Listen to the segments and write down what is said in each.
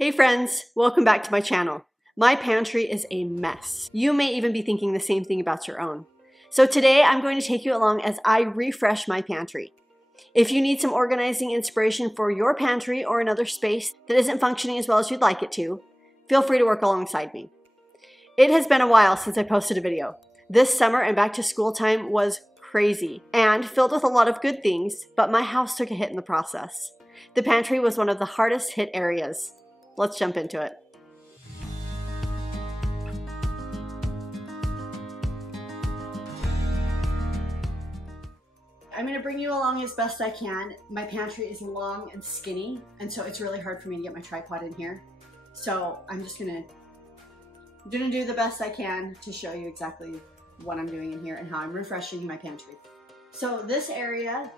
Hey friends, welcome back to my channel. My pantry is a mess. You may even be thinking the same thing about your own. So today I'm going to take you along as I refresh my pantry. If you need some organizing inspiration for your pantry or another space that isn't functioning as well as you'd like it to, feel free to work alongside me. It has been a while since I posted a video. This summer and back to school time was crazy and filled with a lot of good things, but my house took a hit in the process. The pantry was one of the hardest hit areas. Let's jump into it. I'm going to bring you along as best I can. My pantry is long and skinny, and so it's really hard for me to get my tripod in here. So I'm just going to do the best I can to show you exactly what I'm doing in here and how I'm refreshing my pantry. So this area,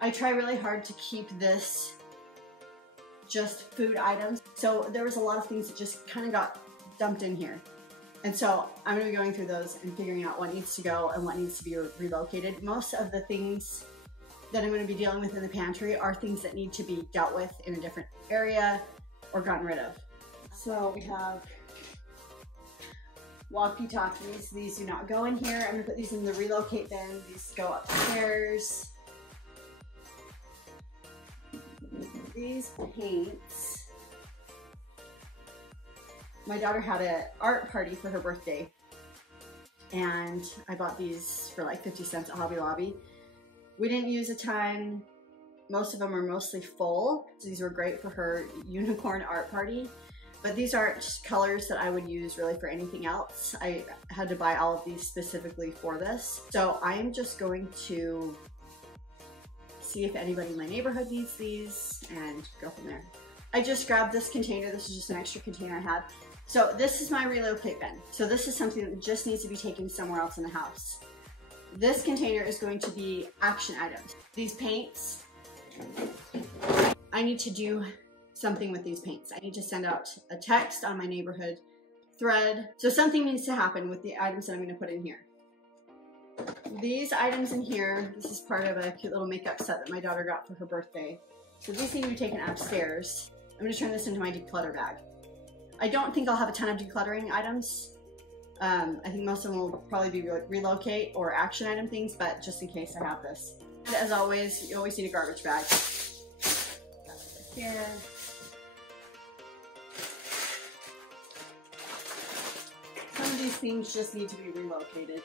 I try really hard to keep this just food items. So there was a lot of things that just kind of got dumped in here. And so I'm gonna be going through those and figuring out what needs to go and what needs to be relocated. Most of the things that I'm gonna be dealing with in the pantry are things that need to be dealt with in a different area or gotten rid of. So we have walkie-talkies. These do not go in here. I'm gonna put these in the relocate bin. These go upstairs. These paints, my daughter had an art party for her birthday and I bought these for like 50 cents at Hobby Lobby. We didn't use a ton. Most of them are mostly full. So these were great for her unicorn art party, but these aren't colors that I would use really for anything else. I had to buy all of these specifically for this. So I'm just going to see if anybody in my neighborhood needs these and go from there. I just grabbed this container. This is just an extra container I have. So this is my relocate bin. So this is something that just needs to be taken somewhere else in the house. This container is going to be action items. These paints, I need to do something with these paints. I need to send out a text on my neighborhood thread. So something needs to happen with the items that I'm going to put in here. These items in here, this is part of a cute little makeup set that my daughter got for her birthday. So these need to be taken upstairs. I'm going to turn this into my declutter bag. I don't think I'll have a ton of decluttering items. I think most of them will probably be relocate or action item things, but just in case I have this. And as always, you always need a garbage bag. Here. Some of these things just need to be relocated.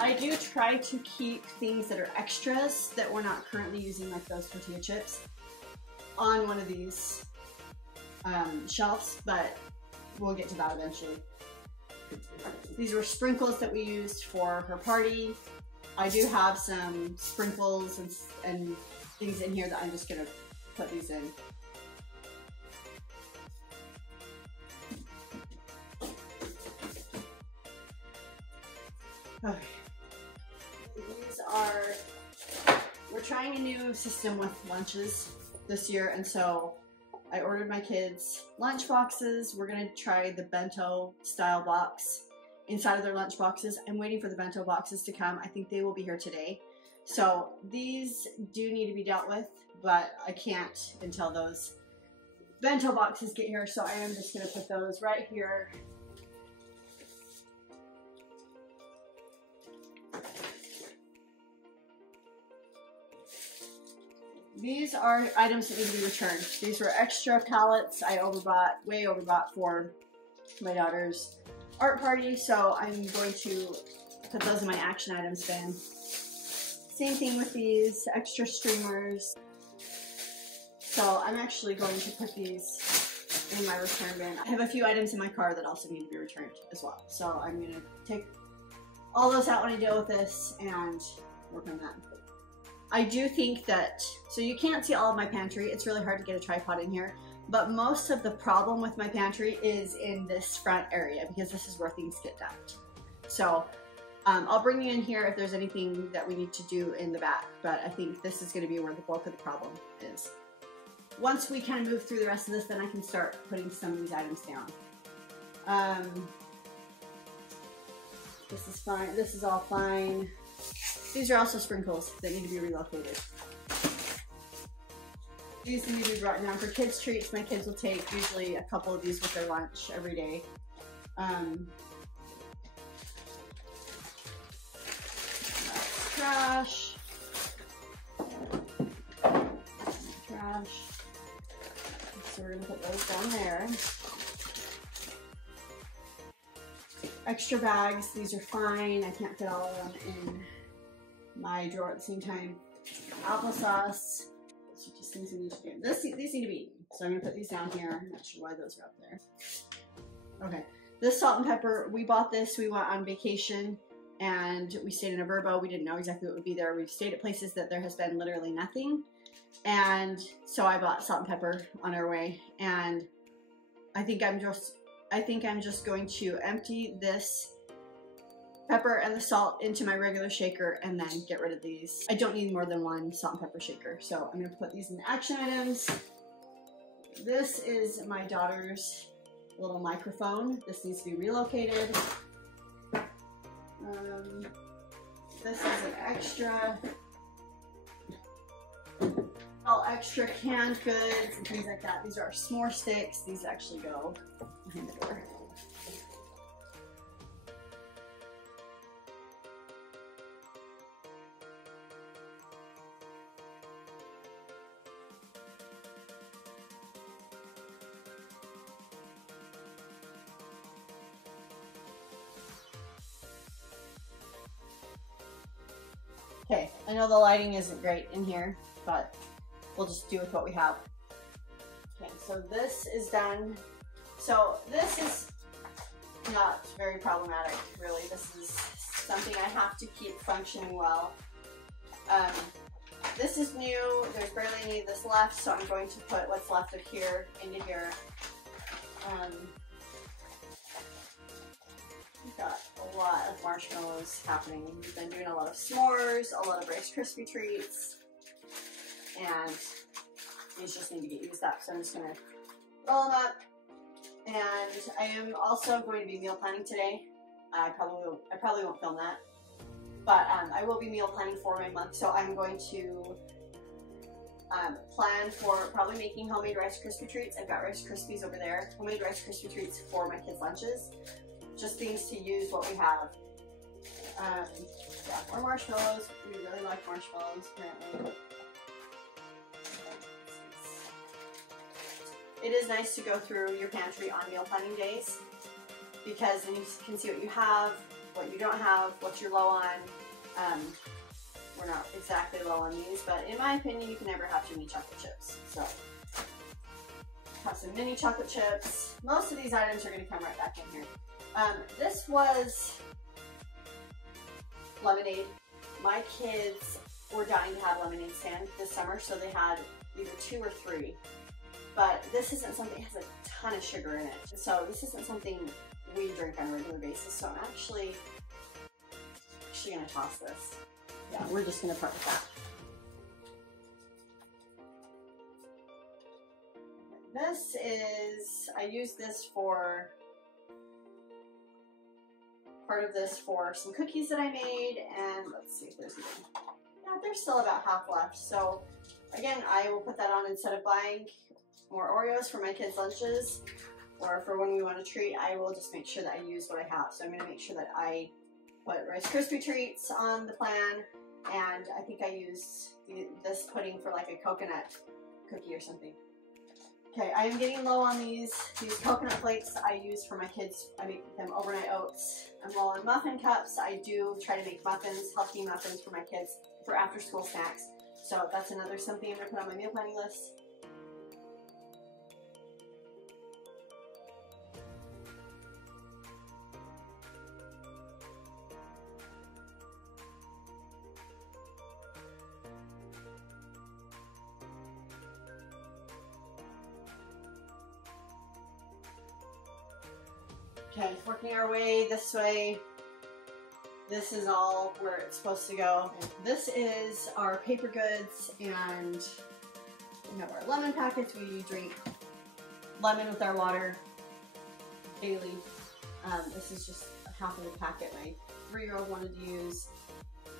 I do try to keep things that are extras that we're not currently using, like those tortilla chips, on one of these shelves, but we'll get to that eventually. These were sprinkles that we used for her party. I do have some sprinkles and things in here that I'm just gonna put these in. Okay. We're trying a new system with lunches this year, and so I ordered my kids lunch boxes. We're gonna try the bento style box inside of their lunch boxes. I'm waiting for the bento boxes to come. I think they will be here today. So these do need to be dealt with, but I can't until those bento boxes get here. So I am just gonna put those right here. These are items that need to be returned. These were extra pallets I overbought, way overbought for my daughter's art party, so I'm going to put those in my action items bin. Same thing with these extra streamers. So I'm actually going to put these in my return bin. I have a few items in my car that also need to be returned as well. So I'm gonna take all those out when I deal with this and work on that. I do think that, so you can't see all of my pantry. It's really hard to get a tripod in here, but most of the problem with my pantry is in this front area because this is where things get dumped. So I'll bring you in here if there's anything that we need to do in the back, but I think this is gonna be where the bulk of the problem is. Once we kind of move through the rest of this, then I can start putting some of these items down. This is fine, this is all fine. These are also sprinkles that need to be relocated. These need to be brought down for kids' treats. My kids will take usually a couple of these with their lunch every day. Trash. Trash. So we're gonna put those down there. Extra bags, these are fine. I can't fit all of them in my drawer at the same time. Applesauce. Those are just things we need to do. These need to be eaten. So I'm gonna put these down here. I'm not sure why those are up there. Okay, this salt and pepper, we bought this, we went on vacation and we stayed in a Verbo. We didn't know exactly what would be there. We've stayed at places that there has been literally nothing. And so I bought salt and pepper on our way. And I think I'm just going to empty this pepper and the salt into my regular shaker and then get rid of these. I don't need more than one salt and pepper shaker. So I'm gonna put these in the action items. This is my daughter's little microphone. This needs to be relocated. This is an extra, all extra canned goods and things like that. These are our s'more sticks. These actually go behind the door. Okay, I know the lighting isn't great in here, but we'll just do with what we have. Okay, so this is done. So this is not very problematic, really. This is something I have to keep functioning well. This is new. There's barely any of this left, so I'm going to put what's left of here into here. We've got a lot of marshmallows happening. We've been doing a lot of s'mores, a lot of Rice Krispie treats, and these just need to get used up. So I'm just gonna roll them up. And I am also going to be meal planning today. I probably won't film that, but I will be meal planning for my month. So I'm going to plan for probably making homemade Rice Krispie treats. I've got Rice Krispies over there. Homemade Rice Krispie treats for my kids' lunches. Just things to use what we have. Yeah, more marshmallows. We really like marshmallows, apparently. It is nice to go through your pantry on meal planning days because then you can see what you have, what you don't have, what you're low on. We're not exactly low on these, but in my opinion, you can never have too many chocolate chips. So, have some mini chocolate chips. Most of these items are going to come right back in here. This was lemonade. My kids were dying to have lemonade stand this summer, so they had either 2 or 3. But this isn't something that has a ton of sugar in it. So this isn't something we drink on a regular basis. So I'm actually gonna toss this. Yeah, we're just gonna part with that. This is, I use this for part of this for some cookies that I made, and let's see if there's even, yeah, there's still about half left. So again, I will put that on instead of buying more Oreos for my kids' lunches, or for when we want a treat. I will just make sure that I use what I have. So I'm going to make sure that I put Rice Krispie treats on the plan, and I think I used this pudding for like a coconut cookie or something. Okay, I am getting low on these coconut flakes I use for my kids. I make them overnight oats. I'm low on muffin cups. I do try to make muffins, healthy muffins for my kids for after school snacks. So that's another something I'm going to put on my meal planning list. Okay, working our way this way. This is all where it's supposed to go. This is our paper goods, and we have our lemon packets. We drink lemon with our water daily. This is just half of the packet my 3-year-old wanted to use.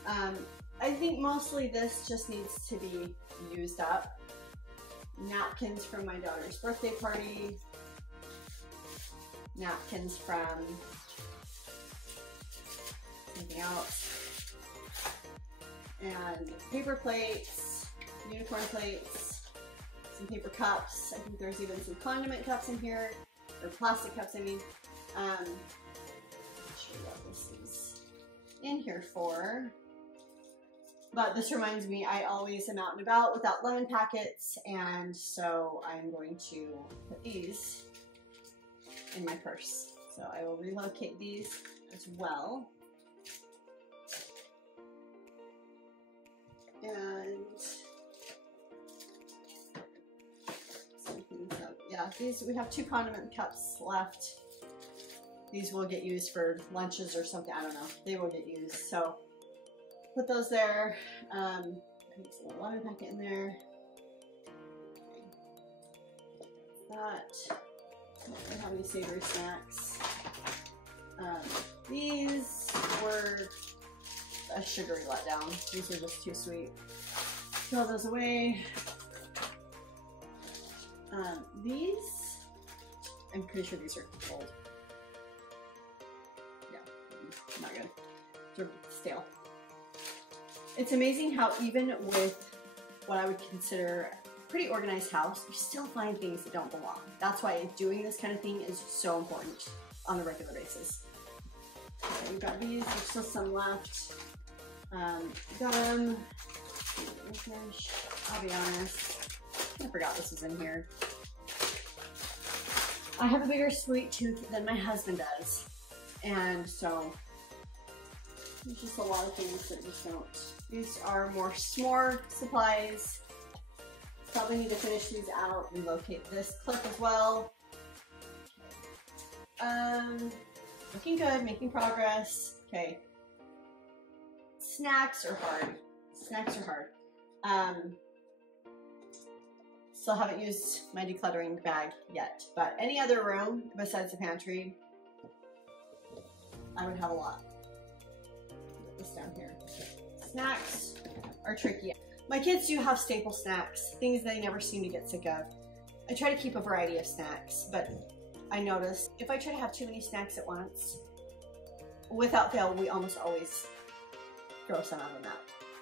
I think mostly this just needs to be used up. napkins from my daughter's birthday party, napkins from something else, and paper plates, unicorn plates, some paper cups. I think there's even some condiment cups in here, or plastic cups, I mean. I'll show you what this is in here for. But this reminds me, I always am out and about without lemon packets, and so I'm going to put these in my purse. So I will relocate these as well. And something, so yeah, these, we have 2 condiment cups left. These will get used for lunches or something, I don't know. They will get used, so put those there. Put a little lemon packet in there. Okay. That. I don't have any savory snacks. These were a sugary letdown. These are just too sweet. Throw those away. These, I'm pretty sure these are old. Yeah, not good. They're stale. It's amazing how even with what I would consider a pretty organized house, you still find things that don't belong. That's why doing this kind of thing is so important on a regular basis. Okay, we've got these, there's still some left. Got them. I'll be honest, I forgot this was in here. I have a bigger sweet tooth than my husband does, and so there's just a lot of things that just don't. These are more s'more supplies. Probably need to finish these out, relocate this clip as well. Looking good, making progress. Okay. Snacks are hard. Snacks are hard. Still haven't used my decluttering bag yet, but any other room besides the pantry, I would have a lot. Put this down here. Snacks are tricky. My kids do have staple snacks, things they never seem to get sick of. I try to keep a variety of snacks, but I notice if I try to have too many snacks at once, without fail, we almost always throw some of them out.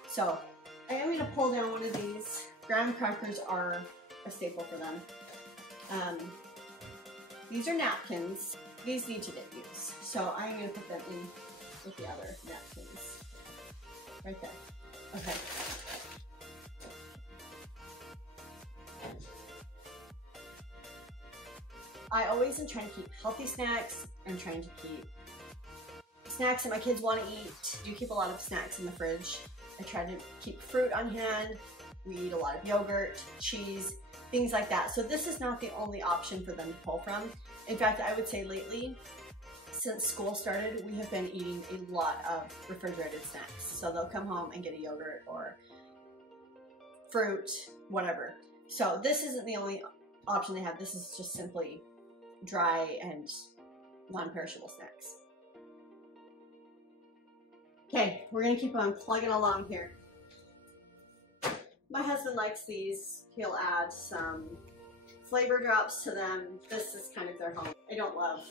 So I am going to pull down one of these. Graham crackers are a staple for them. These are napkins. These need to get used. So I'm going to put them in with the other napkins. Right there. Okay. I always am trying to keep healthy snacks. I'm trying to keep snacks that my kids want to eat. I do keep a lot of snacks in the fridge. I try to keep fruit on hand. We eat a lot of yogurt, cheese, things like that. So this is not the only option for them to pull from. In fact, I would say lately, since school started, we have been eating a lot of refrigerated snacks. So they'll come home and get a yogurt or fruit, whatever. So this isn't the only option they have. This is just simply dry and non-perishable snacks. Okay, we're gonna keep on plugging along here. My husband likes these. He'll add some flavor drops to them. This is kind of their home. I don't love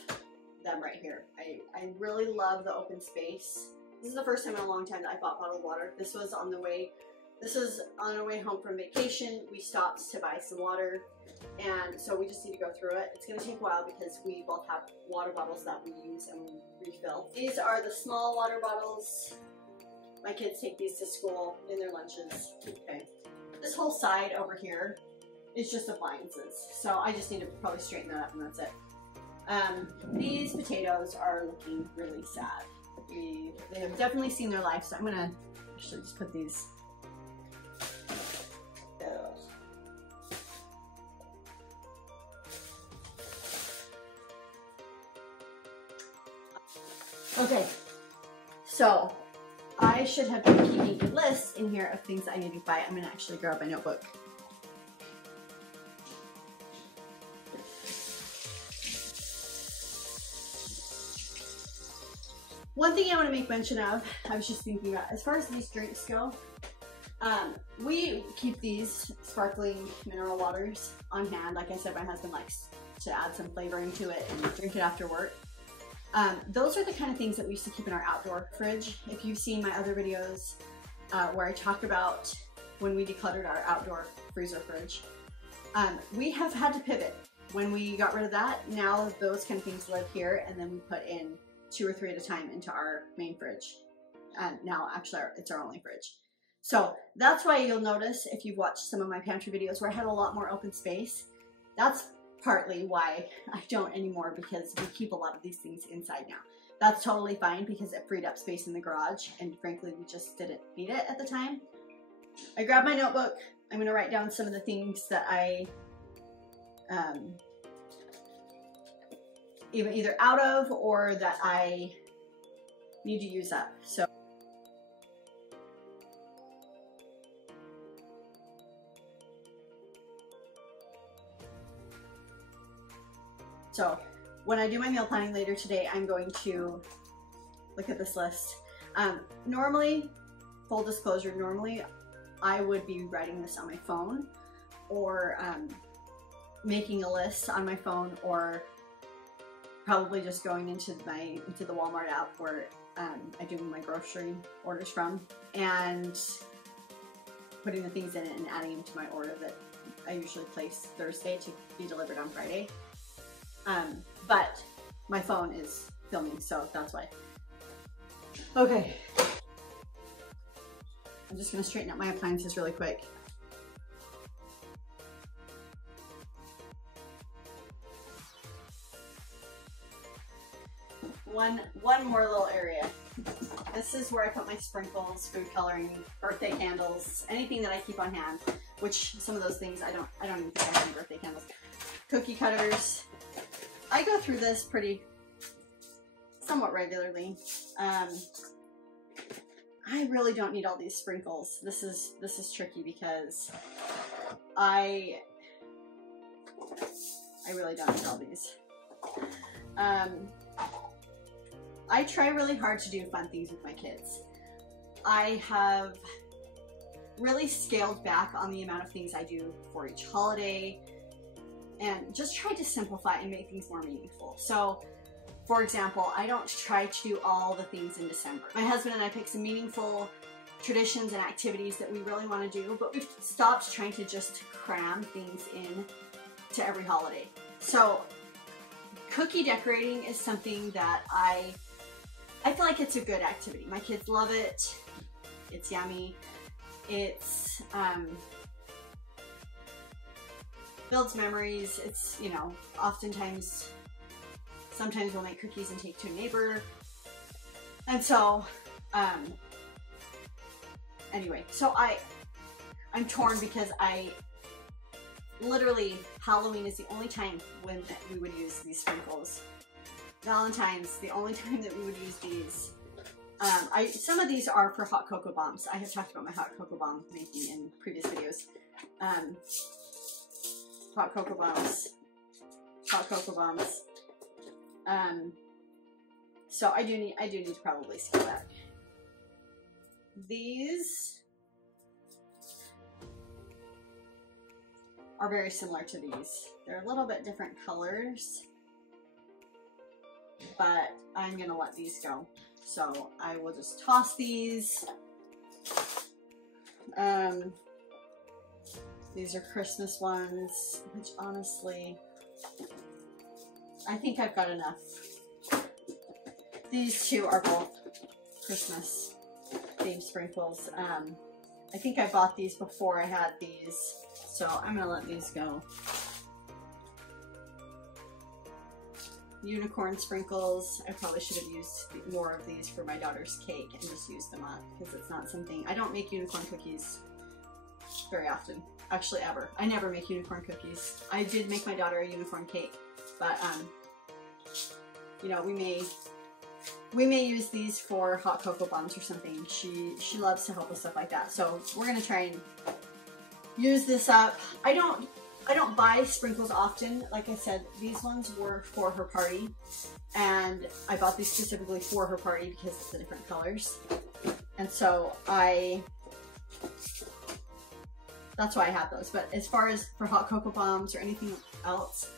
them right here. I really love the open space. This is the first time in a long time that I bought bottled water. This was on our way home from vacation. We stopped to buy some water, and so we just need to go through it. It's gonna take a while because we both have water bottles that we use and we refill. These are the small water bottles. My kids take these to school in their lunches. Okay. This whole side over here is just appliances, so I just need to probably straighten that up, and that's it. These potatoes are looking really sad. They have definitely seen their life, so I'm gonna actually just put these. Okay, so I should have been keeping a list in here of things that I need to buy. I'm gonna actually grab my notebook. One thing I want to make mention of, I was just thinking about, as far as these drinks go, We keep these sparkling mineral waters on hand. Like I said, my husband likes to add some flavoring to it and drink it after work. Those are the kind of things that we used to keep in our outdoor fridge. If you've seen my other videos where I talk about when we decluttered our outdoor freezer fridge, we have had to pivot. When we got rid of that, now those kind of things live here, and then we put in 2 or 3 at a time into our main fridge. Now actually it's our only fridge. So that's why you'll notice if you've watched some of my pantry videos where I had a lot more open space. That's partly why I don't anymore, because we keep a lot of these things inside now. That's totally fine because it freed up space in the garage, and frankly we just didn't need it at the time. I grabbed my notebook. I'm going to write down some of the things that I either out of or that I need to use up. So when I do my meal planning later today, I'm going to look at this list. Normally, full disclosure, normally I would be writing this on my phone, or making a list on my phone, or probably just going into the Walmart app where I do my grocery orders from, and putting the things in it and adding them to my order that I usually place Thursday to be delivered on Friday. But my phone is filming, so that's why. Okay. I'm just gonna straighten up my appliances really quick. One more little area. This is where I put my sprinkles, food coloring, birthday candles, anything that I keep on hand, which some of those things I don't even think I have any birthday candles. Cookie cutters. I go through this somewhat regularly. I really don't need all these sprinkles. This is tricky because I really don't need all these. I try really hard to do fun things with my kids. I have really scaled back on the amount of things I do for each holiday, and just try to simplify and make things more meaningful. So, for example, I don't try to do all the things in December. My husband and I pick some meaningful traditions and activities that we really want to do, but we've stopped trying to just cram things in to every holiday. So, cookie decorating is something that I feel like it's a good activity. My kids love it. It's yummy. It's builds memories. It's, you know, sometimes we'll make cookies and take to a neighbor. And so, anyway, so I'm torn because literally, Halloween is the only time when we would use these sprinkles. Valentine's, the only time that we would use these. Some of these are for hot cocoa bombs. I have talked about my hot cocoa bomb making in previous videos. Hot cocoa bombs. So I do need to probably scale back. These are very similar to these. They're a little bit different colors, but I'm gonna let these go. So I will just toss these. These are Christmas ones, which honestly, I think I've got enough. These two are both Christmas themed sprinkles. I think I bought these before I had these, so I'm gonna let these go. Unicorn sprinkles. I probably should have used more of these for my daughter's cake and just used them up, because it's not something, I don't make unicorn cookies very often. Actually, ever. I never make unicorn cookies. I did make my daughter a unicorn cake, but you know, we may use these for hot cocoa bombs or something. She loves to help with stuff like that. So we're gonna try and use this up. I don't buy sprinkles often. Like I said, these ones were for her party, and I bought these specifically for her party because it's the different colors. And so I that's why I have those. But as far as for hot cocoa bombs or anything else,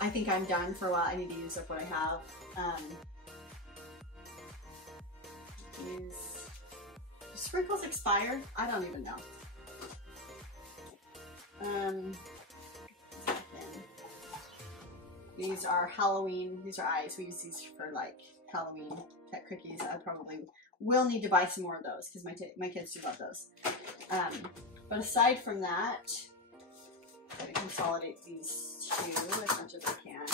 I think I'm done for a while. I need to use up what I have. These sprinkles expire? I don't even know. These are Halloween. These are eyes. We use these for like Halloween pet cookies. I probably will need to buy some more of those because my kids do love those. But aside from that, I'm going to consolidate these two as much as I can.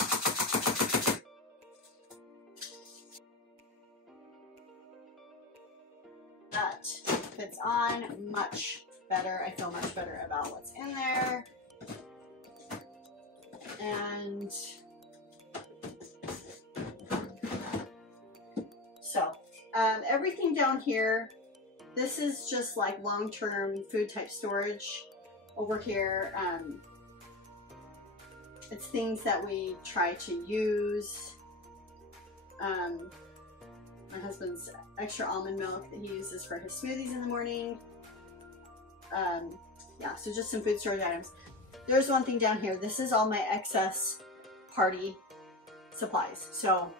That fits on much better. I feel much better about what's in there. And so everything down here, this is just like long-term food type storage. Over here, it's things that we try to use. My husband's extra almond milk that he uses for his smoothies in the morning. Yeah, so just some food storage items. There's one thing down here. This is all my excess party supplies. So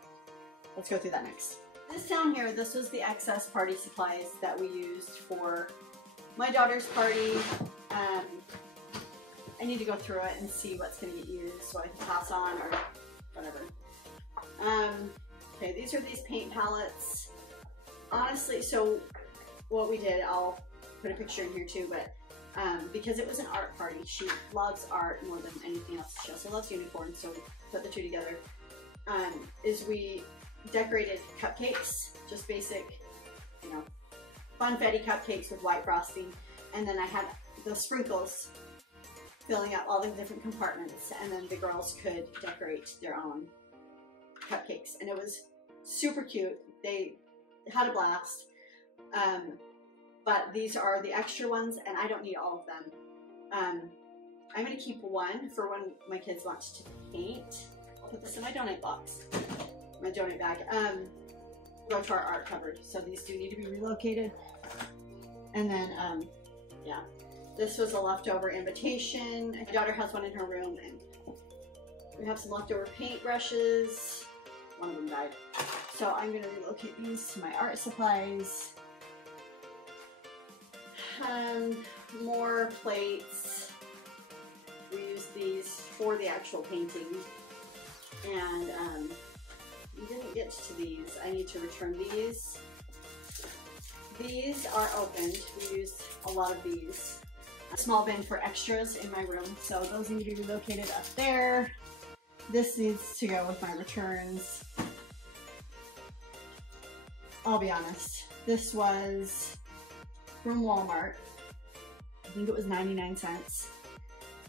let's go through that next. This down here, this was the excess party supplies that we used for my daughter's party. I need to go through it and see what's going to get used so I can pass on or whatever. Okay, these are these paint palettes. Honestly, so what we did, I'll put a picture in here too, but because it was an art party, she loves art more than anything else. She also loves unicorns, so we put the two together. Is we decorated cupcakes, just basic, you know, funfetti cupcakes with white frosting, and then I had the sprinkles filling up all the different compartments, and then the girls could decorate their own cupcakes, and it was super cute. They had a blast. But these are the extra ones, and I don't need all of them. I'm gonna keep one for when my kids want to paint. I'll put this in my donate box, my donate bag. Go to our art cupboard. So these do need to be relocated. And then, yeah, this was a leftover invitation. My daughter has one in her room, and we have some leftover paint brushes. One of them died. So I'm gonna relocate these to my art supplies. More plates. We use these for the actual painting. And we didn't get to these. I need to return these. These are opened. We used a lot of these. A small bin for extras in my room. So those need to be relocated up there. This needs to go with my returns. I'll be honest. This was from Walmart. I think it was 99 cents.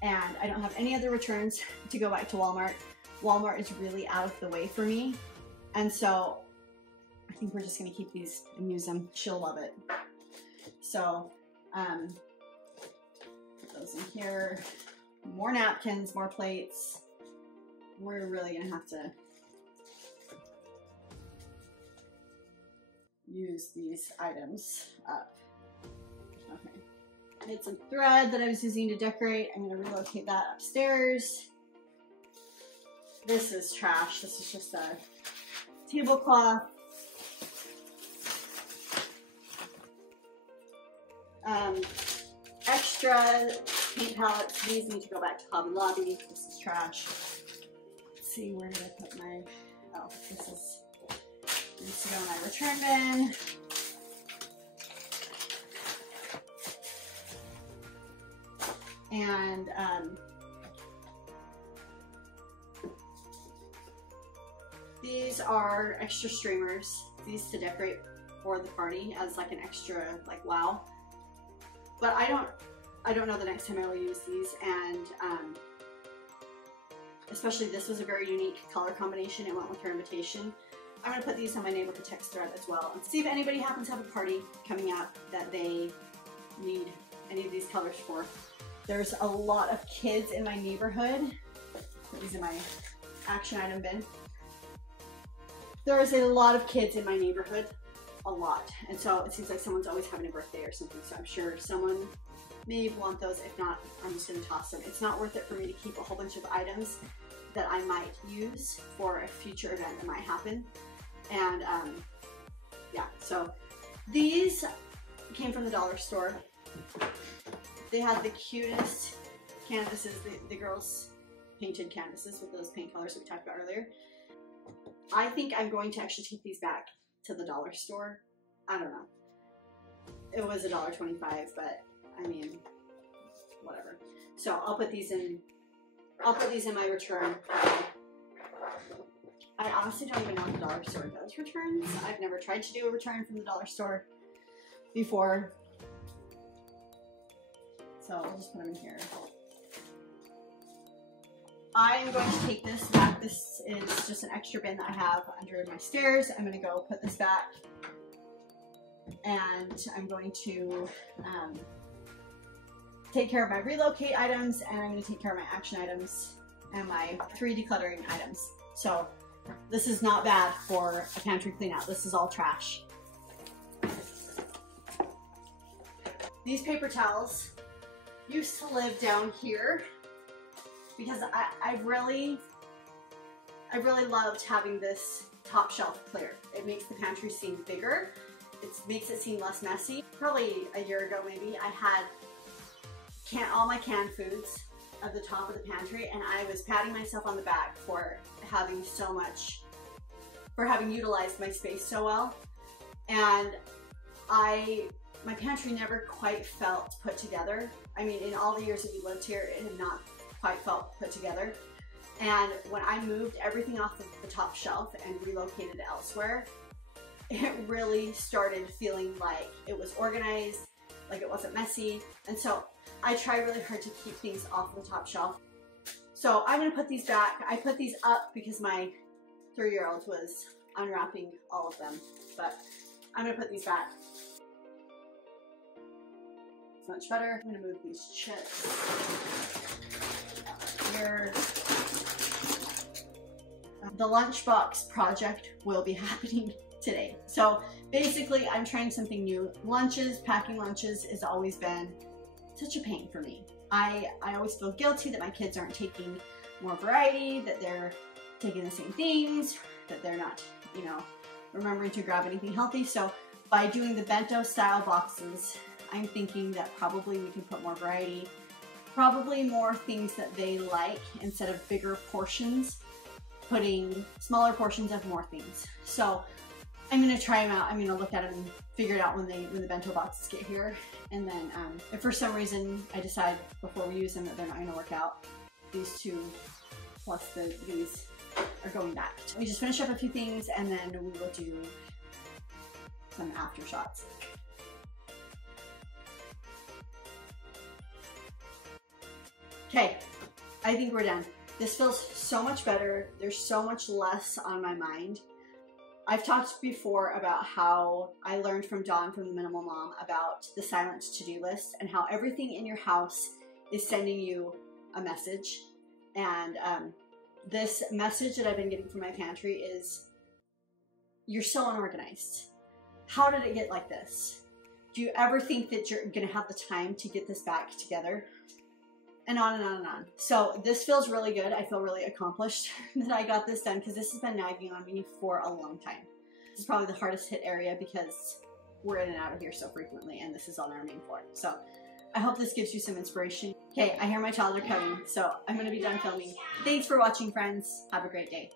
And I don't have any other returns to go back to Walmart. Walmart is really out of the way for me. And so I think we're just gonna keep these and use them. She'll love it. So, put those in here. More napkins, more plates. We're really gonna have to use these items up. Okay. I had some thread that I was using to decorate. I'm gonna relocate that upstairs. This is trash. This is just a tablecloth. Extra paint palettes. These need to go back to Hobby Lobby. This is trash. Let's see, where did I put my, oh, this is, needs to go in my return bin. And these are extra streamers. These to decorate for the party as like an extra, like, wow. But I don't know the next time I will use these, and especially this was a very unique color combination. It went with her invitation. I'm gonna put these on my neighborhood text thread as well and see if anybody happens to have a party coming up that they need any of these colors for. There's a lot of kids in my neighborhood. Put these in my action item bin. There is a lot of kids in my neighborhood, a lot. And so it seems like someone's always having a birthday or something. So I'm sure someone maybe want those. If not, I'm just gonna toss them. It's not worth it for me to keep a whole bunch of items that I might use for a future event that might happen. And yeah, so these came from the dollar store. They had the cutest canvases, the girls painted canvases with those paint colors that we talked about earlier. I think I'm going to actually take these back to the dollar store. I don't know. It was $1.25, but I mean, whatever. So I'll put these in my return. I honestly don't even know if the dollar store does returns. I've never tried to do a return from the dollar store before. So I'll just put them in here. I am going to take this back. This is just an extra bin that I have under my stairs. I'm going to go put this back. And I'm going to take care of my relocate items, and I'm going to take care of my action items and my 3 decluttering items. So this is not bad for a pantry clean out. This is all trash. These paper towels used to live down here because I really loved having this top shelf clear. It makes the pantry seem bigger. It makes it seem less messy. Probably a year ago maybe, I had all my canned foods at the top of the pantry, and I was patting myself on the back for having utilized my space so well. And my pantry never quite felt put together. I mean, in all the years that we lived here, it had not quite felt put together. And when I moved everything off of the top shelf and relocated elsewhere, it really started feeling like it was organized, like it wasn't messy. And so I try really hard to keep things off the top shelf. So I'm gonna put these back. I put these up because my 3-year-old was unwrapping all of them, but I'm gonna put these back. It's much better. I'm gonna move these chips here. The lunchbox project will be happening today. So basically I'm trying something new. Packing lunches has always been such a pain for me. I always feel guilty that my kids aren't taking more variety, that they're taking the same things, that they're not, you know, remembering to grab anything healthy. So by doing the bento style boxes, I'm thinking that probably we can put more variety, probably more things that they like instead of bigger portions, putting smaller portions of more things. So I'm gonna try them out. I'm gonna look at them and figure it out when the bento boxes get here. And then if for some reason I decide before we use them that they're not gonna work out, these 2 plus these are going back. We just finish up a few things and then we will do some after shots. Okay, I think we're done. This feels so much better. There's so much less on my mind. I've talked before about how I learned from Dawn from the Minimal Mom about the silent to-do list and how everything in your house is sending you a message. And this message that I've been getting from my pantry is, you're so unorganized. How did it get like this? Do you ever think that you're gonna have the time to get this back together? And on and on and on. So this feels really good. I feel really accomplished that I got this done because this has been nagging on me for a long time. This is probably the hardest hit area because we're in and out of here so frequently and this is on our main floor. So I hope this gives you some inspiration. Okay, I hear my toddler coming, so I'm gonna be done filming. Thanks for watching, friends. Have a great day.